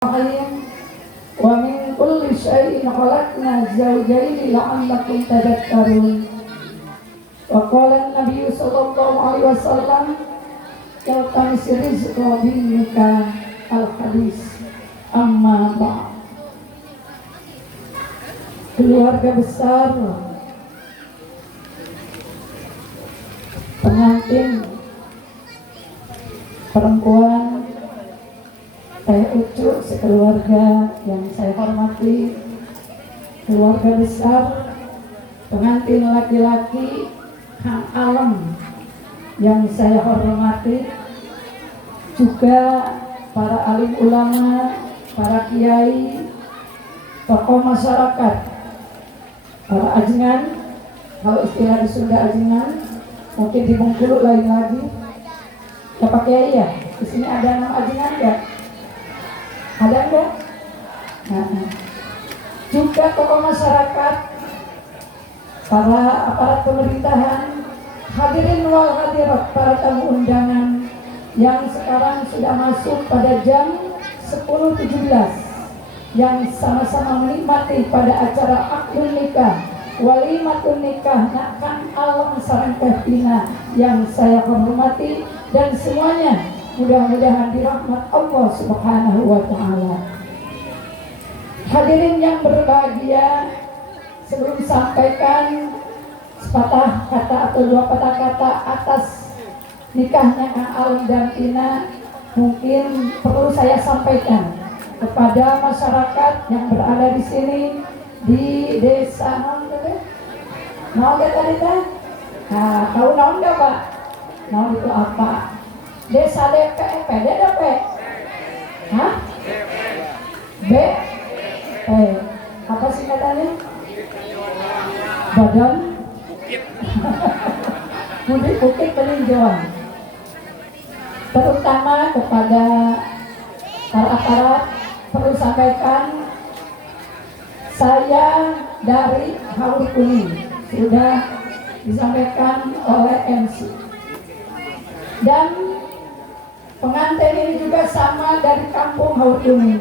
Wa min kulli syai'in khalaqna zawjayn la'allakum tadhakkarun. Wa qala an-nabiy sallallahu alaihi wasallam yaltamis rizqa binika al-hadis amma ba'd. Keluarga besar, pengantin perempuan, saya ucuk sekeluarga yang saya hormati, keluarga besar, pengantin laki-laki Kang Alam yang saya hormati, juga para alim ulama, para kiai, tokoh masyarakat, para ajengan, kalau istilah di Sunda ajengan, mungkin di Bengkulu lain lagi. Ya Pak Kiai ya, di sini ada nama ajengan enggak? Ada enggak? Nah, juga tokoh masyarakat, para aparat pemerintahan, hadirin wal hadirat, para tamu undangan yang sekarang sudah masuk pada jam 10.17, yang sama-sama menikmati pada acara akdun nikah, walimatun nikah Kang Alam Sarangkahina yang saya hormati, dan semuanya mudah-mudahan dirahmat Allah Subhanahu wa Ta'ala. Hadirin yang berbahagia, sebelum sampaikan sepatah kata atau dua patah kata atas nikahnya Kang Alam dan Tina, mungkin perlu saya sampaikan kepada masyarakat yang berada di sini di desa mau nggak tadi teh? Nah, tahu naon nggak Pak? Naon itu apa? Desa DP, DP, hah? B, apa sih katanya? Badan Mudik Bukit Peninjauan. Terutama kepada para aparat perlu sampaikan, saya dari Haur Kuning sudah disampaikan oleh MC, dan pengantin ini juga sama dari kampung Haur Kuning,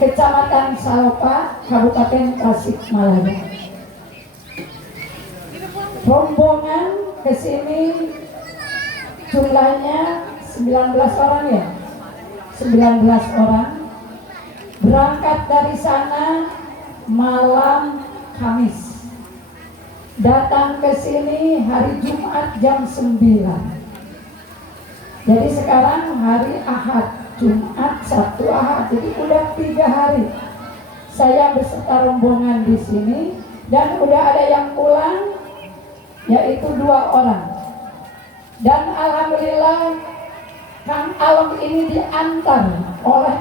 Kecamatan Salopa, Kabupaten Tasikmalaya. Rombongan ke sini jumlahnya 19 orang ya, 19 orang. Berangkat dari sana malam Kamis, datang ke sini hari Jumat jam 9. Jadi sekarang hari Ahad, Jumat, Sabtu, Ahad, jadi udah 3 hari saya beserta rombongan di sini, dan udah ada yang pulang, yaitu 2 orang. Dan alhamdulillah Kang Alam ini diantar oleh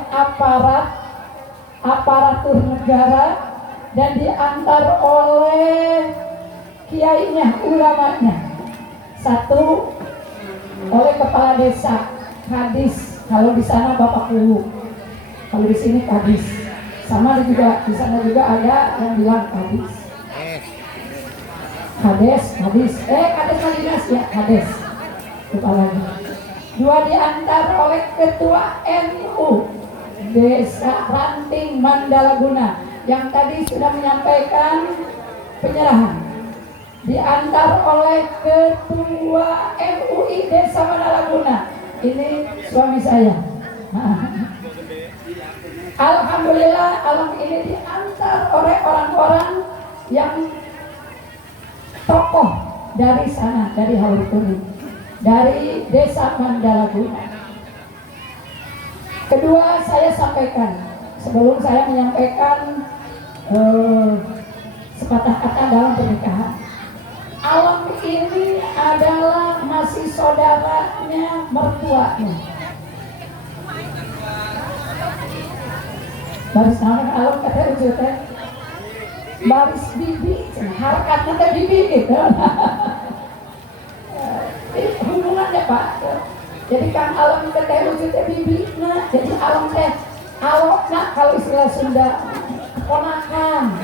aparatur negara, dan diantar oleh kiainya, ulamanya. Satu oleh kepala desa, kadis, kalau di sana Bapak Kulu, kalau di sini kadis. Sama juga di sana juga ada yang bilang kadis. Kades Kadinas ya, kades. Kepalanya. 2 diantar oleh ketua NU Desa Ranting Mandalaguna yang tadi sudah menyampaikan penyerahan. Diantar oleh ketua MUI Desa Mandalaguna, ini suami saya. Alhamdulillah, Alam ini diantar oleh orang-orang yang tokoh dari sana, dari Haur Kuning, dari Desa Mandalaguna. Kedua, saya sampaikan sebelum saya menyampaikan sepatah kata dalam pernikahan, Alam ini adalah masih saudaranya mertuanya. Baris nama Alam kata ujutnya baris bibi, harkatnya teh bibi gitu. Hubungannya Pak. Jadi Kang Alam teh ujutnya bibi, nah jadi Alam teh alokna kalau istilah Sunda ponakan.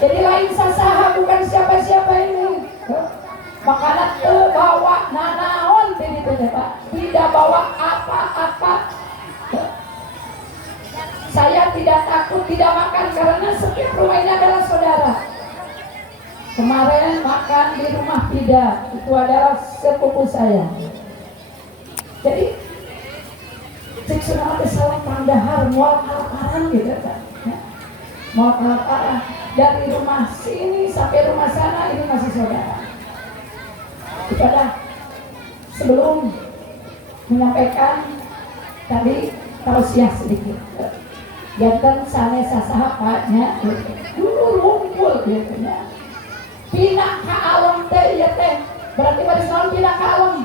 Jadi lain sasaha, bukan siapa-siapa ini. Makanan bawa nanaon, tidak bawa apa-apa tidak takut, tidak makan karena setiap rumah ini adalah saudara. Kemarin makan di rumah Pida, itu adalah sepupu saya. Jadi cek sunat salah pandahar mual kalaparan gitu kan. Mual kalaparan dari rumah sini sampai rumah sana ini masih saudara. Kepada sebelum menyampaikan tadi tausiah sedikit. Jantan sanesa sahabatnya dulu rumpul gitu ya. Pina ka alam teh ya teh. Berarti pada selalu pina ka alam.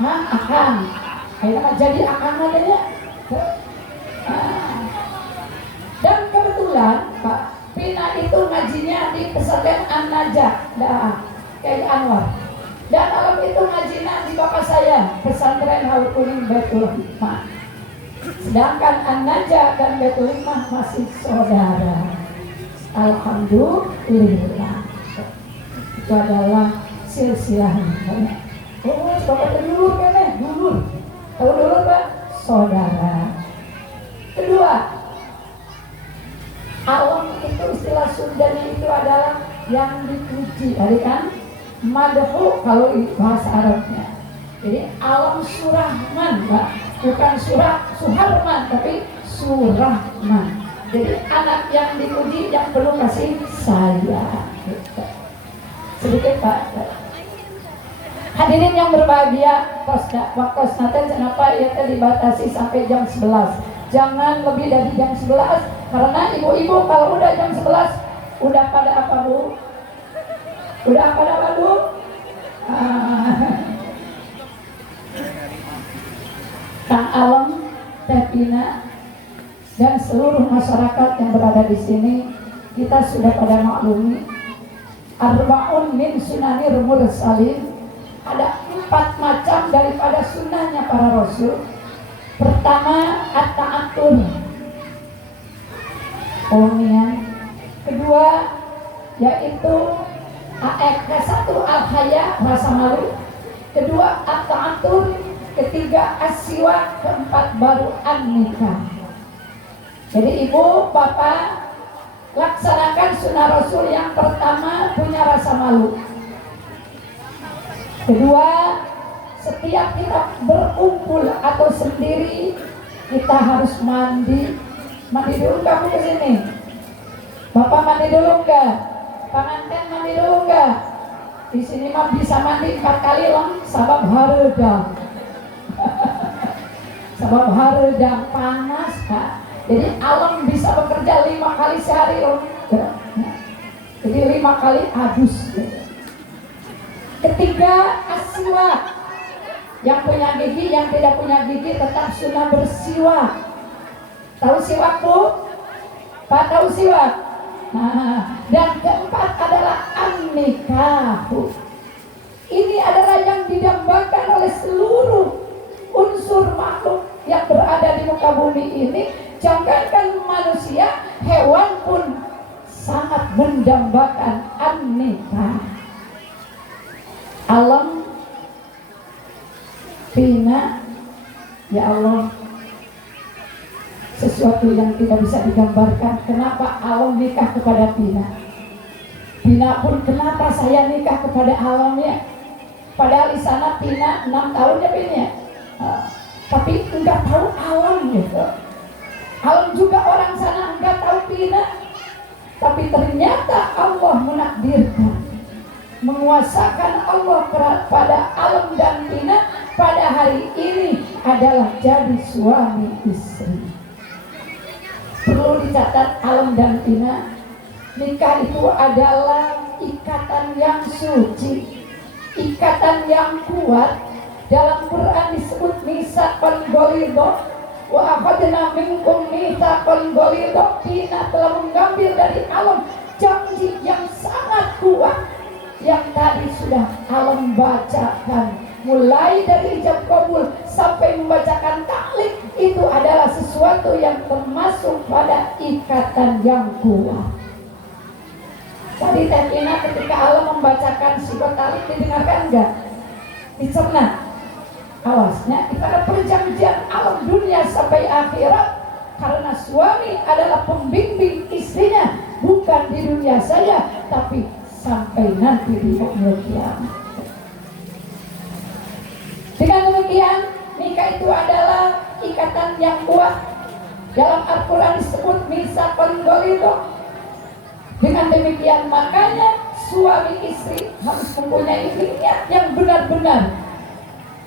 Hah, akan. Akhirnya jadi akan adanya. Dan kebetulan Pak Pina itu ngajinya di pesantren An-Najah, kayak Anwar. Dan alam itu ngajinya di bapak saya, pesantren Haur Kuning Baitul Hikmah. Sedangkan An-Najah dan Baitul Hikmah masih saudara. Alhamdulillah. Itu adalah silsilahnya. Oh, bapak dulur kan? Dulur. Tahu dulur Pak? Saudara. Kedua, alam itu istilah Sundanya itu adalah yang dipuji, kan? Madhu kalau bahasa Arabnya. Jadi alam surahman, Pak. Bukan surah Suharman, tapi surahman. Jadi anak yang dipuji yang perlu kasih saya. Sedikit Pak. Hadirin yang berbahagia, waktu nanti kenapa ia dibatasi sampai jam 11. Jangan lebih dari jam 11 karena ibu-ibu kalau udah jam 11 udah pada apa Bu? Udah pada apa Bu? Kang Alam, Teh Pina, dan seluruh masyarakat yang berada di sini, kita sudah pada maklumi arba'un min sunanir mursalin. Ada 4 macam daripada sunnahnya para rasul. Pertama, at-ta'atur, keunian. Kedua, yaitu satu al-haya, rasa malu. Kedua, at-ta'atur. Ketiga, as-siwak. Keempat, baru an-nikah. Jadi ibu, bapak, laksanakan sunnah rasul. Yang pertama, punya rasa malu. Kedua, setiap kita berkumpul atau sendiri, kita harus mandi. Mandi dulu kamu ke sini. Bapak mandi dulu enggak? Pengantin mandi dulu enggak? Di sini mah bisa mandi 4 kali loh, sabab hareudang. Sabab hareudang panas, Pak. Jadi alam bisa bekerja 5 kali sehari loh. Jadi 5 kali habis. Ketiga, aswak. Yang punya gigi, yang tidak punya gigi tetap sunnah bersiwak. Tahu siwak Bu? Pak tahu siwak? Nah, dan keempat adalah an-nikahu. Ini adalah yang didambakan oleh seluruh unsur makhluk yang berada di muka bumi ini. Jangankan manusia, hewan pun sangat mendambakan an-nikah. Alam Pina, ya Allah, sesuatu yang tidak bisa digambarkan. Kenapa alam nikah kepada Pina? Pina pun kenapa saya nikah kepada alam ya? Padahal di sana Pina 6 tahun ya Pina ya? Tapi enggak tahu alam gitu. Alam juga orang sana enggak tahu Pina. Tapi ternyata Allah menakdirkan, menguasakan Allah pada alam dan Pina pada hari ini adalah jadi suami istri. Perlu dicatat alam dan Pina, nikah itu adalah ikatan yang suci, ikatan yang kuat. Dalam Quran disebut mitsaqal ghalidha, wa akhadna minkum mitsaqal ghalidha. Pina telah mengambil dari alam janji yang sangat kuat yang tadi sudah alam bacakan. Mulai dari ijab kabul sampai membacakan taklik, itu adalah sesuatu yang termasuk pada ikatan yang kuat. Tadi Teh Pina ketika alam membacakan sifat taklik didengarkan enggak? Dicerna. Awasnya kita ada perjanjian alam dunia sampai akhirat. karena suami adalah pembimbing istrinya, bukan di dunia saja, tapi sampai nanti di yaumul kiamat. Dengan demikian, nikah itu adalah ikatan yang kuat. Dalam Al-Quran disebut misaqon ghalidha. Dengan demikian makanya suami istri harus mempunyai niat yang benar-benar,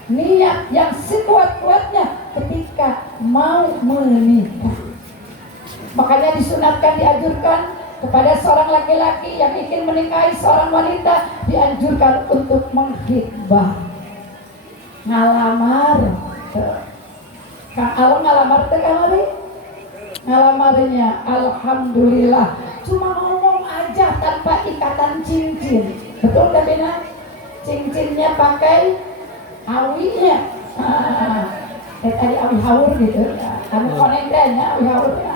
niat yang sekuat-kuatnya ketika mau menikah. Makanya disunatkan, dianjurkan kepada seorang laki-laki yang ingin menikahi seorang wanita, dianjurkan untuk menghitbah, ngalamar. Kang Alon ngalamar teh kamari, ngalamarnya alhamdulillah cuma ngomong aja tanpa ikatan cincin. Betul kan Bina? Cincinnya pakai awinya. Tadi awi haur gitu ya. Kamu konengnya awi haurnya.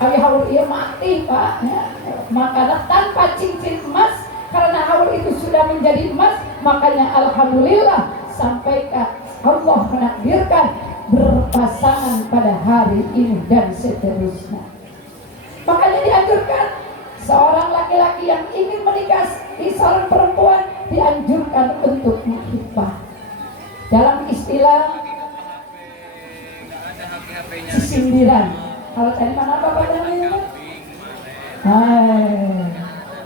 Awi haur iya mati Pak ya. Makanya tanpa cincin emas, karena haur itu sudah menjadi emas, makanya alhamdulillah sampai Allah menakdirkan berpasangan pada hari ini dan seterusnya. Makanya dianjurkan seorang laki-laki yang ingin menikah di seorang perempuan, dianjurkan untuk menghitbah. Dalam istilah sindiran, kalau tadi mana Bapak namanya?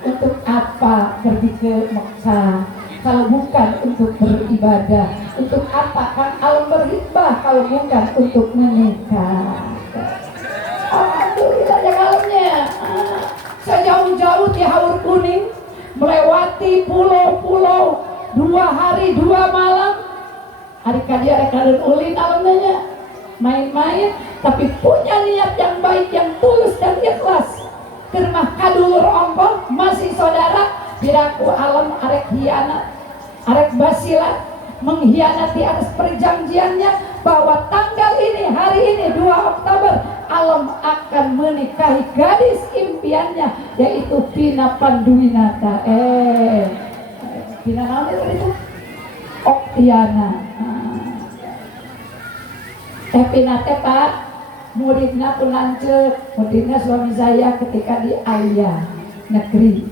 Untuk apa pergi ke Mekah kalau bukan untuk beribadah? Untuk apa kan Alon berhitbah kalau bukan untuk menikah? Alhamdulillah ya kalamnya. Saya jauh-jauh di Haur Kuning, melewati pulau-pulau 2 hari 2 malam. Hari kadia rekadan ulin alamnya main-main, tapi punya niat yang baik, yang tulus dan ikhlas. Kermah kadulur ongkoh masih saudara, biraku alam arek hianat, arek basilat, mengkhianati atas perjanjiannya bahwa tanggal ini, hari ini 2 Oktober Alam akan menikahi gadis impiannya, yaitu Pina Panduwinata. Pina namanya itu Oktiana. Pina teh Pak, muridnya pun lancet, muridnya suami saya ketika di Alia negeri.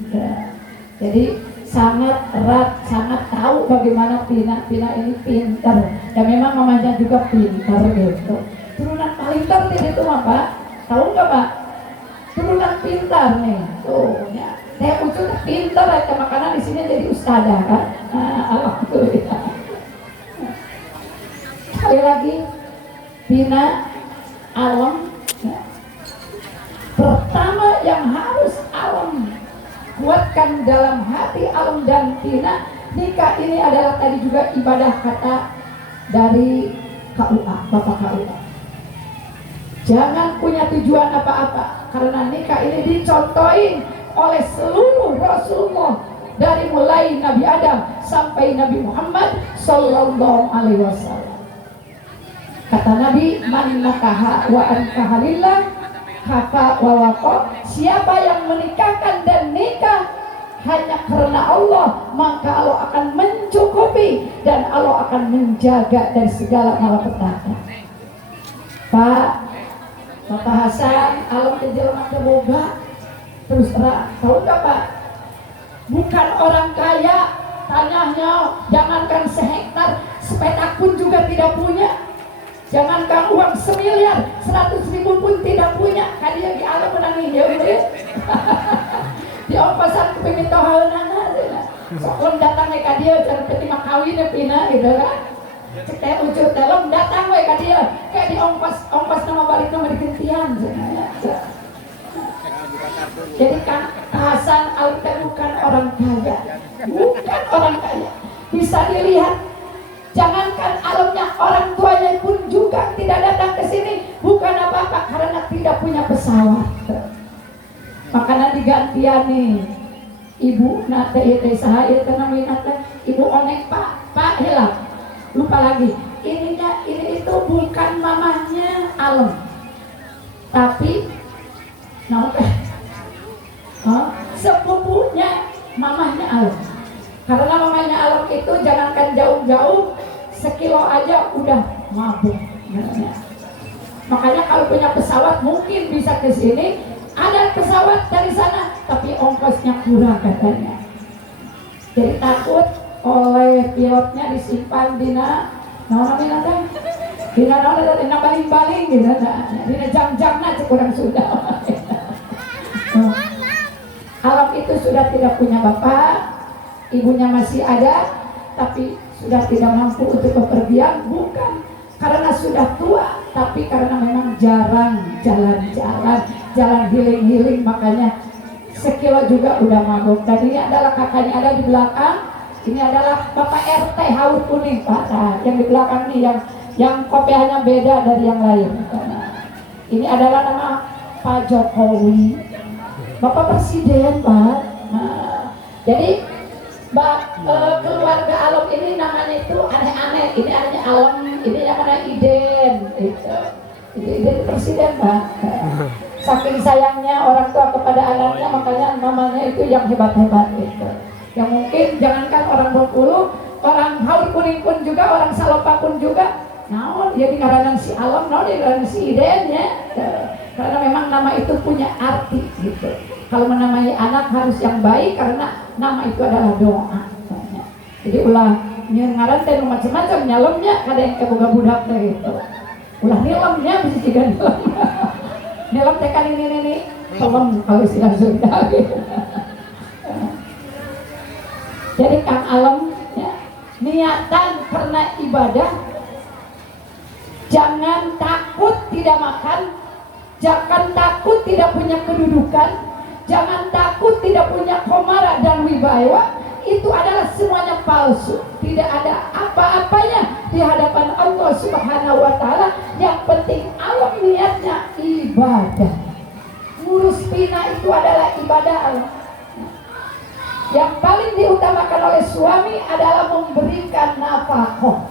Jadi sangat erat, sangat tahu bagaimana Pina ini pintar, dan memang mamanya juga pintar gitu. Turunan paling pintar itu mah Pak, tahu nggak Pak? Turunan pintar nih, tuh ya. Saya ucul pintar ya, makanya di sini jadi ustadzah kan. Alhamdulillah. Sekali lagi, Pina Alam. Ya. Pertama yang harus Alam kuatkan dalam hati Alam dan Pina, nikah ini adalah tadi juga ibadah kata dari KUA, Bapak KUA. Jangan punya tujuan apa-apa, karena nikah ini dicontohin oleh seluruh Rasulullah, dari mulai Nabi Adam sampai Nabi Muhammad Sallallahu Alaihi Wasallam. Kata Nabi, man nakaha wa ankaha lillah kafa wa waqa, siapa yang menikahkan dan nikah hanya karena Allah, maka Allah akan mencukupi dan Allah akan menjaga dari segala malapetaka. Pak, Bapak Hasan, alam kejelma keboga, terus terang, tahu nggak Pak? Bukan orang kaya, tanahnya jangankan sehektar, sepetak pun juga tidak punya. Jangankan uang semiliar, 100.000 pun tidak punya. Kadia di alam menangis ya udah. Di ongkosan kepingin tohalan aja. Soalnya datang ke kadia jangan ketima kawin ya Pina gitu kan. Cek ucut dalam datang we kadia kayak di ongkos nama balik nama digentian. Jadi kan Hasan Alta bukan orang kaya, bukan orang kaya. Bisa dilihat, jangankan alamnya, orang tuanya pun juga tidak datang ke sini, bukan apa-apa karena tidak punya pesawat. Makanya digantian nih, ibu nate itu sahaya tenang nate, ibu onek pak hilang, lupa lagi. Ini itu bukan mamanya Alam, tapi sepupunya mamanya Alam. Karena mamanya Alam itu jangankan jauh-jauh, sekilo aja udah mabuk. Makanya kalau punya pesawat mungkin bisa ke sini, ada pesawat dari sana, tapi ongkosnya kurang katanya. Jadi takut oleh pilotnya disimpan dina dina baling-baling gitu, dina jam-jamna kurang sudah. Alam itu sudah tidak punya bapak, ibunya masih ada, tapi sudah tidak mampu untuk bepergian, bukan karena sudah tua, tapi karena memang jarang jalan healing, makanya sekilo juga udah mabuk. Dan ini adalah kakaknya ada di belakang, ini adalah Bapak RT Haur Kuning Pak. Nah, yang di belakang ini yang kopiahnya beda dari yang lain. Ini adalah nama Pak Jokowi, Bapak Presiden Pak. Nah, jadi keluarga Alom ini namanya itu aneh-aneh. Ini namanya Alom, ini namanya Iden gitu. Iden Presiden Pak. Saking sayangnya orang tua kepada anaknya, makanya namanya itu yang hebat-hebat gitu. Yang mungkin jangankan orang Bengkulu, orang Haur Kuning pun juga, orang Salopa pun juga jadi karena si Alom, karena si Iden ya. Karena memang nama itu punya arti gitu. Kalau menamai anak harus yang baik, karena nama itu adalah doa. Jadi ulah ngaran teh macam-macam nyalomnya, ada yang keboga budak teh gitu. Ulah nilamnya bisa juga nilam. Nilam teh kan ini tolong kalau silang surga gitu. Jadi Kang Alom ya, niatan karena ibadah, jangan takut tidak makan, jangan takut tidak punya kedudukan, jangan takut tidak punya komara dan wibawa. Itu adalah semuanya palsu, tidak ada apa-apanya di hadapan Allah Subhanahu wa Ta'ala. Yang penting Allah niatnya ibadah. Ngurus pina itu adalah ibadah Allah. Yang paling diutamakan oleh suami adalah memberikan nafkah.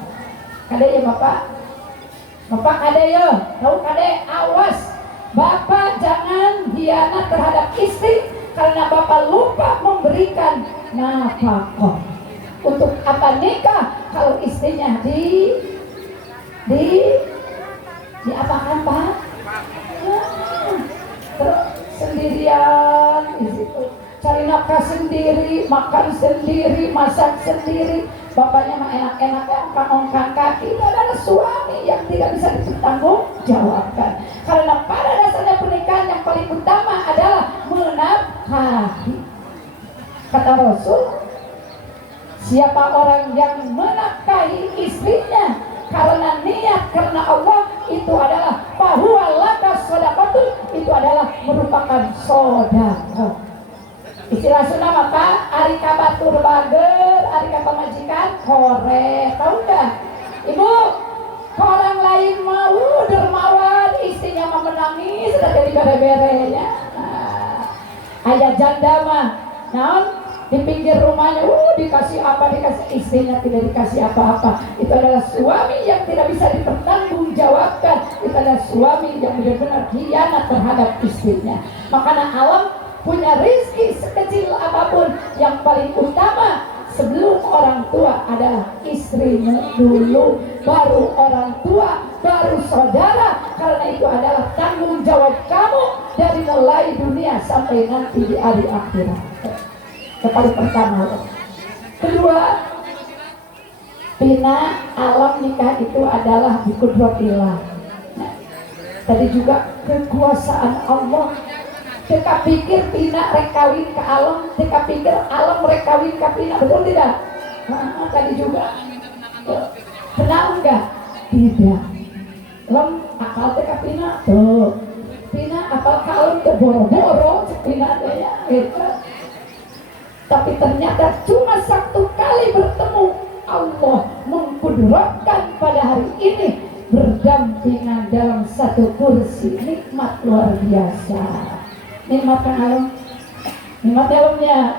Kade ya Bapak kade ya, tahu kade, awas Bapak jangan hianat terhadap istri karena Bapak lupa memberikan nafkah. Untuk apa nikah kalau istrinya diapakan Pak? Terus sendirian di situ, cari nafkah sendiri, makan sendiri, masak sendiri. Bapaknya mah enak-enak ongkang kaki. Itu adalah suami yang tidak bisa dipertanggungjawabkan. Karena pada dasarnya pernikahan yang paling utama adalah menafkahi. Kata Rasul, siapa orang yang menafkahi istrinya karena niat karena Allah, itu adalah fahuwa laka shadaqatun, itu adalah merupakan sedekah. Istilah Sunda apa? Ari kabatur bager, ari pamajikan korek. Tahu enggak? Ibu, ke orang lain mau dermawan, istrinya mah menangis, sudah jadi bere-berenya. Ayah janda mah, di pinggir rumahnya, dikasih apa, dikasih, istrinya tidak dikasih apa-apa. Itu adalah suami yang tidak bisa dipertanggungjawabkan. Itu adalah suami yang benar-benar khianat terhadap istrinya. Makanya alam punya rezeki sekecil apapun, yang paling utama sebelum orang tua adalah istrinya dulu, baru orang tua, baru saudara. Karena itu adalah tanggung jawab kamu dari mulai dunia sampai nanti di hari akhirat. Yang paling pertama. Kedua, pina alam nikah itu adalah biqudratillah. Tadi juga kekuasaan Allah. Teka pikir pina rekawin ke alam, teka pikir alam rekawin ke pina, betul tidak? Tadi juga. Kenal enggak? Tidak. Lem akal teka pina tuh. Pina apal kalem teh boro-boro pina teh ya gitu. Tapi ternyata cuma satu kali bertemu, Allah mengkudratkan pada hari ini berdampingan dalam satu kursi. Nikmat luar biasa. Nikmat kan alam, nikmat alamnya.